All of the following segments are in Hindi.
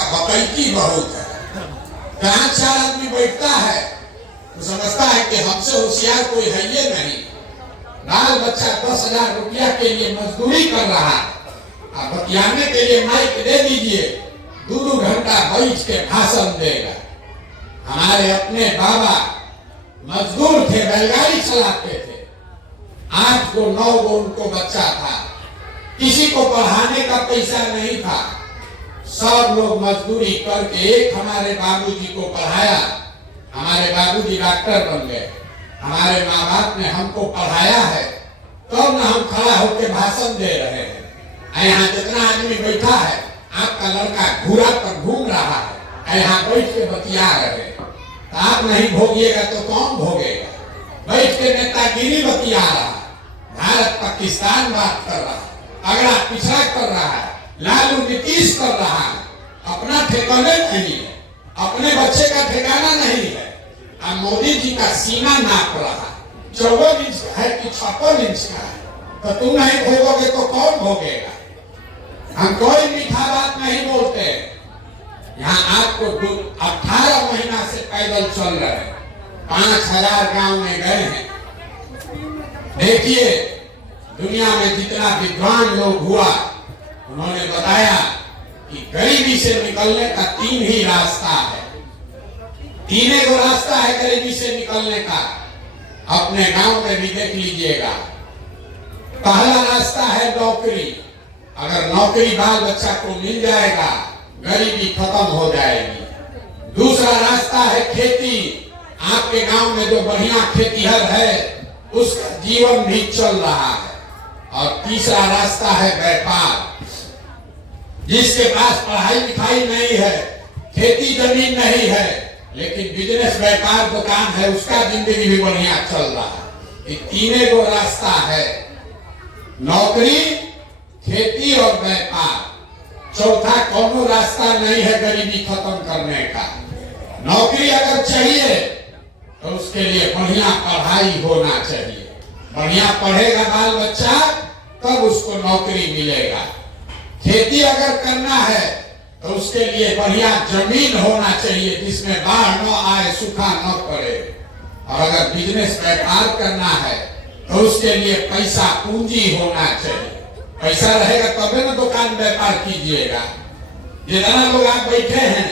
का बकैती बहुत है। जहाँ 4 आदमी बैठता है तो समझता है कि हमसे होशियार कोई है ये नहीं। बाल बच्चा 10,000 रुपया के लिए मजदूरी कर रहा है, अब बतियाने के लिए माइक दे दीजिए, 2-2 घंटा बैठ के भाषण देगा। हमारे अपने बाबा मजदूर थे, बैलगाड़ी चलाते थे, 8 को 9 को उनको बच्चा था, किसी को पढ़ाने का पैसा नहीं था, सब लोग मजदूरी करके एक हमारे बाबूजी को पढ़ाया। हमारे बाबूजी डॉक्टर बन गए, हमारे माँ बाप ने हमको पढ़ाया है, तब न हम खड़ा होकर भाषण दे रहे हैं। यहाँ जितना आदमी बैठा है, आपका लड़का घूरा पर घूम रहा है, यहाँ बैठ के बतिया रहे हैं। तो आप नहीं भोगिएगा तो कौन भोगेगा? बैठ के नेतागिरी बतिया रहा है, भारत पाकिस्तान बात कर रहा है, अगला पिछड़ा कर रहा है, लालू नीतीश कर रहा है, अपना ठिकाना नहीं है, अपने बच्चे का ठिकाना नहीं है। अब मोदी जी का सीना नाप रहा है, 54 इंच का है कि 56 इंच का है, तो तुम नहीं भोगोगे तो कौन भोगेगा? हम कोई मीठा बात नहीं बोलते। यहाँ आपको 18 महीना से पैदल चल रहे हैं, 5000 गांव में गए हैं। देखिए दुनिया में जितना विद्वान लोग हुआ, उन्होंने बताया कि गरीबी से निकलने का 3 ही रास्ता है। 3 को रास्ता है गरीबी से निकलने का। अपने गांव में भी देख लीजिएगा। पहला रास्ता है नौकरी, अगर नौकरी बाल बच्चा को मिल जाएगा, गरीबी खत्म हो जाएगी। दूसरा रास्ता है खेती, आपके गांव में जो बढ़िया खेतीहर है उसका जीवन भी चल रहा है। और तीसरा रास्ता है व्यापार, जिसके पास पढ़ाई लिखाई नहीं है, खेती जमीन नहीं है, लेकिन बिजनेस व्यापार दुकान है, उसका जिंदगी भी बढ़िया चल रहा है। ये 3 को रास्ता है, नौकरी, खेती और व्यापार। चौथा कोनो रास्ता नहीं है गरीबी खत्म करने का। नौकरी अगर चाहिए तो उसके लिए बढ़िया पढ़ाई होना चाहिए, बढ़िया पढ़ेगा बाल बच्चा तब उसको नौकरी मिलेगा। खेती अगर करना है तो उसके लिए बढ़िया जमीन होना चाहिए जिसमें बाढ़ न आए, सूखा न पड़े। और अगर बिजनेस व्यापार करना है तो उसके लिए पैसा पूंजी होना चाहिए। पैसा रहेगा तबे ना दुकान व्यापार कीजिएगा। जितना लोग आप बैठे हैं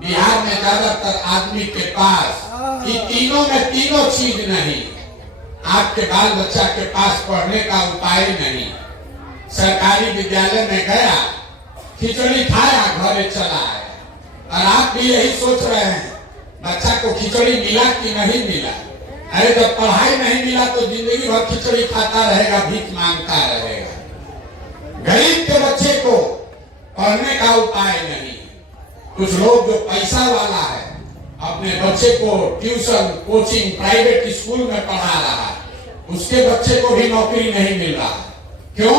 बिहार में, ज्यादातर आदमी के पास कि तीनों में तीनों चीज नहीं। आपके बाल बच्चा के पास पढ़ने का उपाय नहीं, सरकारी विद्यालय में गया, खिचड़ी खाया, घरे चला आया। और आप भी यही सोच रहे हैं बच्चा को खिचड़ी मिला कि नहीं मिला। अरे जब पढ़ाई नहीं मिला तो जिंदगी भर खिचड़ी खाता रहेगा, भीख मांगता रहेगा। गरीब के बच्चे को पढ़ने का उपाय नहीं। कुछ लोग जो पैसा वाला है अपने बच्चे को ट्यूशन, कोचिंग, प्राइवेट स्कूल में पढ़ा रहा है, उसके बच्चे को भी नौकरी नहीं मिल रहा। क्यों?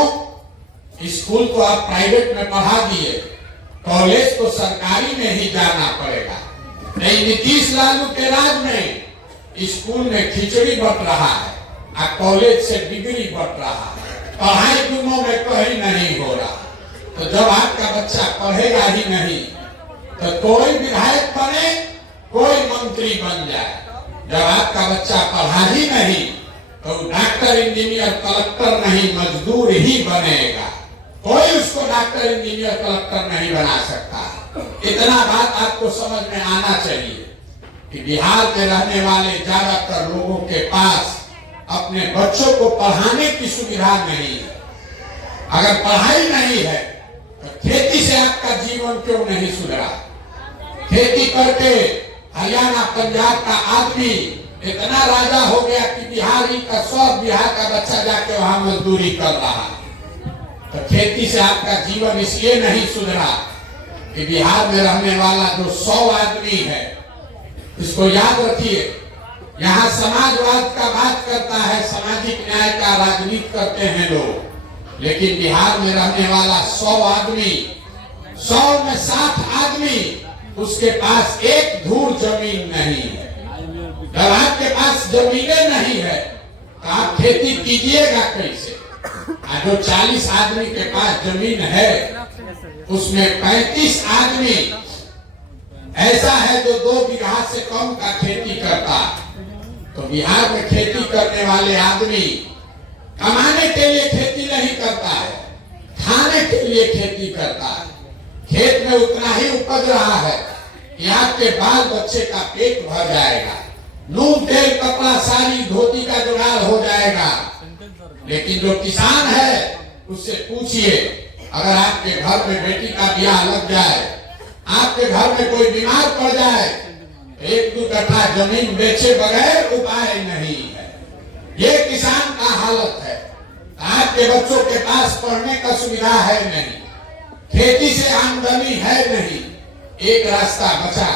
स्कूल को आप प्राइवेट में पढ़ा दिए, कॉलेज तो सरकारी में ही जाना पड़ेगा। नहीं, नीतीश लालू के राज में स्कूल में खिचड़ी बट रहा है और कॉलेज से डिग्री बट रहा है। पढ़ाई दोनों में कहीं नहीं हो रहा। तो जब आपका बच्चा पढ़ेगा ही नहीं तो कोई विधायक बने, कोई मंत्री बन जाए। जब आपका बच्चा पढ़ा ही नहीं तो डॉक्टर, इंजीनियर, कलेक्टर नहीं, मजदूर ही बनेगा। कोई उसको डॉक्टर, इंजीनियर, कलेक्टर नहीं बना सकता। इतना बात आपको समझ में आना चाहिए कि बिहार के रहने वाले ज्यादातर लोगों के पास अपने बच्चों को पढ़ाने की सुविधा नहीं है। अगर पढ़ाई नहीं है तो खेती से आपका जीवन क्यों नहीं सुधरा? खेती करके हरियाणा, पंजाब का आदमी इतना राजा हो गया कि बिहारी का, सब बिहार का बच्चा जाके वहां मजदूरी कर रहा है। तो खेती से आपका जीवन इसलिए नहीं सुधरा कि बिहार में रहने वाला जो 100 आदमी है, इसको याद रखिए, यहाँ समाजवाद का बात करता है, सामाजिक न्याय का राजनीति करते हैं लोग, लेकिन बिहार में रहने वाला 100 आदमी, 100 में 60 आदमी उसके पास एक धूर जमीन नहीं है। जब आपके पास जमीनें नहीं है तो आप खेती कीजिएगा कैसे? जो 40 आदमी के पास जमीन है उसमें 35 आदमी ऐसा है जो 2 बीघा से कम का खेती करता है। तो बिहार में खेती करने वाले आदमी कमाने के लिए खेती नहीं करता है, खाने के लिए खेती करता है। खेत में उतना ही उपज रहा है कि आपके बाल बच्चे का पेट भर जाएगा, नून तेल कपड़ा साड़ी धोती का जुगाड़ हो जाएगा। लेकिन जो किसान है उससे पूछिए, अगर आपके घर में बेटी का ब्याह लग जाए, आपके घर में कोई बीमार पड़ जाए, 1-2 कट्ठा जमीन बेचे बगैर उपाय नहीं है। ये किसान का हालत है। आपके बच्चों के पास पढ़ने का सुविधा है नहीं, खेती से आमदनी है नहीं, एक रास्ता बचा।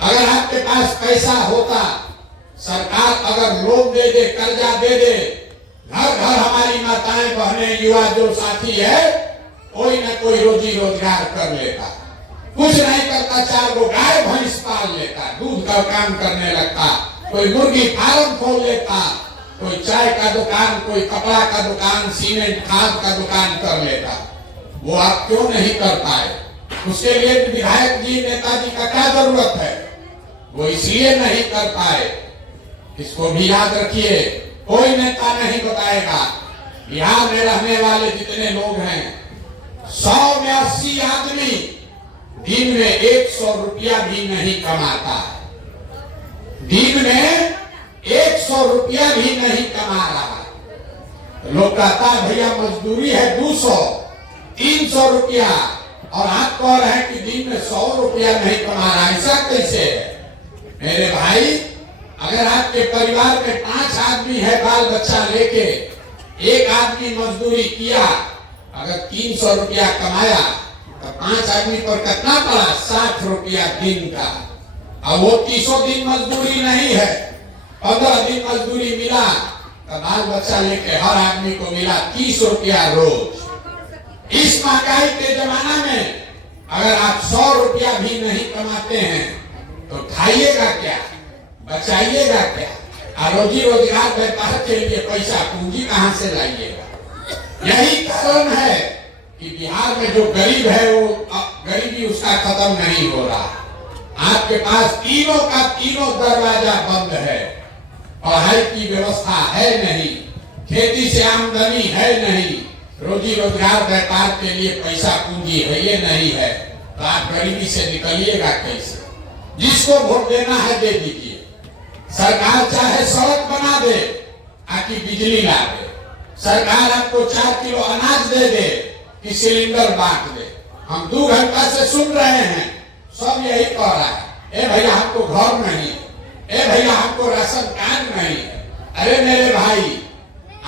अगर आपके पास पैसा होता, सरकार अगर लोन दे दे, कर्जा दे दे, घर घर हमारी माताएं बहनें युवा जो साथी है कोई न कोई रोजी रोजगार कर लेता। कुछ नहीं करता, 4 गो गाय भैंस पाल लेता, दूध का काम करने लगता, कोई मुर्गी फार्म खोल लेता, कोई चाय का दुकान, कोई कपड़ा का दुकान, सीमेंट खाद का दुकान कर लेता। वो आप क्यों नहीं कर पाए? उसके लिए विधायक जी नेताजी का क्या जरूरत है? वो इसलिए नहीं कर पाए। इसको भी याद रखिए, कोई नेता नहीं बताएगा। बिहार में रहने वाले जितने लोग हैं, 100 में 80 आदमी दिन में 100 रुपया भी नहीं कमाता है। दिन में 100 रुपया भी नहीं कमा रहा। लोग कहता है भैया मजदूरी है 200, 300 रुपया, और आप कह रहे हैं कि दिन में 100 रुपया नहीं कमा रहा। ऐसा कैसे है? मेरे भाई, अगर आपके परिवार में 5 आदमी है बाल बच्चा लेके, एक आदमी मजदूरी किया, अगर 300 रुपया कमाया तो 5 आदमी पर कितना पड़ा? 60 रुपया दिन का। अब वो 300 दिन मजदूरी नहीं है, 15 दिन मजदूरी मिला तो बाल बच्चा लेके हर आदमी को मिला 30 रुपया रोज। इस महंगाई के जमाना में अगर आप 100 रुपया भी नहीं कमाते हैं तो खाइएगा क्या, बचाइएगा क्या? रोजी रोजगार व्यापार के लिए पैसा पूंजी कहां से लाइएगा? यही कारण है कि बिहार में जो गरीब है वो गरीबी उसका खत्म नहीं हो रहा। आपके पास तीनों का तीनों दरवाजा बंद है। पढ़ाई की व्यवस्था है नहीं, खेती से आमदनी है नहीं, रोजी रोजगार व्यापार के लिए पैसा पूंजी है ये नहीं है, तो आप गरीबी से निकलिएगा कैसे? जिसको वोट देना है दे दीजिए। सरकार चाहे सड़क बना दे, आकी बिजली ला दे, सरकार आपको 4 किलो अनाज दे दे कि सिलेंडर बांट दे। हम 2 घंटा से सुन रहे हैं, सब यही कह रहा है, ए भैया हमको घर नहीं, ए भैया हमको राशन कार्ड नहीं। अरे मेरे भाई,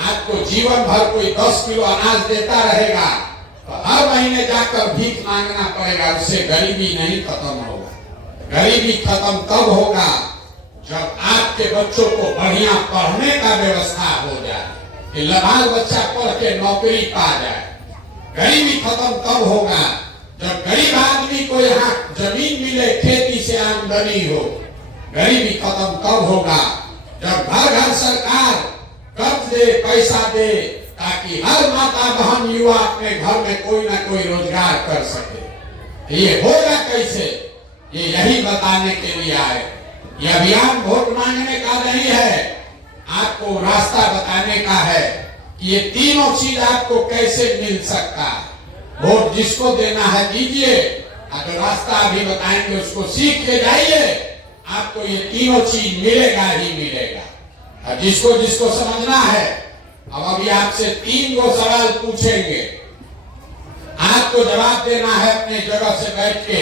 आपको जीवन भर कोई 10 किलो अनाज देता रहेगा तो हर महीने जाकर भीख मांगना पड़ेगा, उससे गरीबी नहीं खत्म होगा। गरीबी खत्म तब होगा जब आपके बच्चों को बढ़िया पढ़ने का व्यवस्था हो जाए, कि बाल बच्चा पढ़ के नौकरी पा जाए। गरीबी खत्म तब होगा जब गरीब आदमी को यहाँ जमीन मिले, खेती से आमदनी हो। गरीबी खत्म तब होगा जब घर घर सरकार कर्ज दे, पैसा दे, ताकि हर माता बहन युवा अपने घर में कोई ना कोई रोजगार कर सके। ये होगा कैसे? ये यही बताने के लिए आए। ये अभियान वोट मांगने का नहीं है, आपको रास्ता बताने का है कि ये तीनों चीज आपको कैसे मिल सकता है। वोट जिसको देना है दीजिए, अगर रास्ता अभी बताएंगे उसको सीख के जाइए, आपको ये तीनों चीज मिलेगा ही मिलेगा। और जिसको जिसको समझना है, अब अभी आपसे 3 गो सवाल पूछेंगे, आपको जवाब देना है अपने जगह से बैठ के,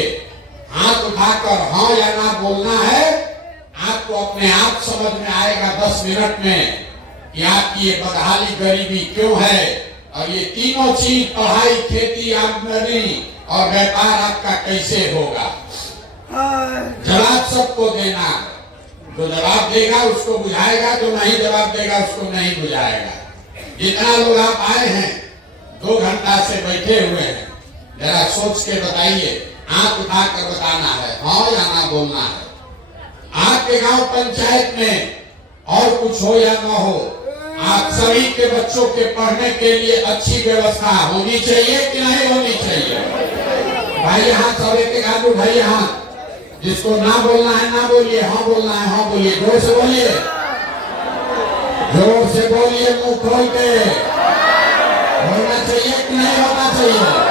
हाथ उठाकर हाँ या ना बोलना है। आपको अपने आप समझ में आएगा 10 मिनट में कि आपकी ये बदहाली गरीबी क्यों है, और ये तीनों चीज पढ़ाई, खेती, आमदनी और व्यापार आपका कैसे होगा। जवाब सबको देना, जो जवाब देगा उसको बुझाएगा, जो नहीं जवाब देगा उसको नहीं बुझाएगा। जितना लोग आप आए हैं, 2 घंटा से बैठे हुए हैं, जरा सोच के बताइए, आंख उठाकर बताना है, हाँ या ना बोलना है। आपके गांव पंचायत में और कुछ हो या ना हो, आप सभी के बच्चों के पढ़ने के लिए अच्छी व्यवस्था होनी चाहिए कि नहीं होनी चाहिए? भाई यहाँ सब एक हाथ उठाइए, हाँ जिसको ना बोलना है ना बोलिए, हाँ बोलना है हाँ बोलिए, जोर से बोलिए, जोर से बोलिए, मुंह खोल के। होना चाहिए कि नहीं होना चाहिए?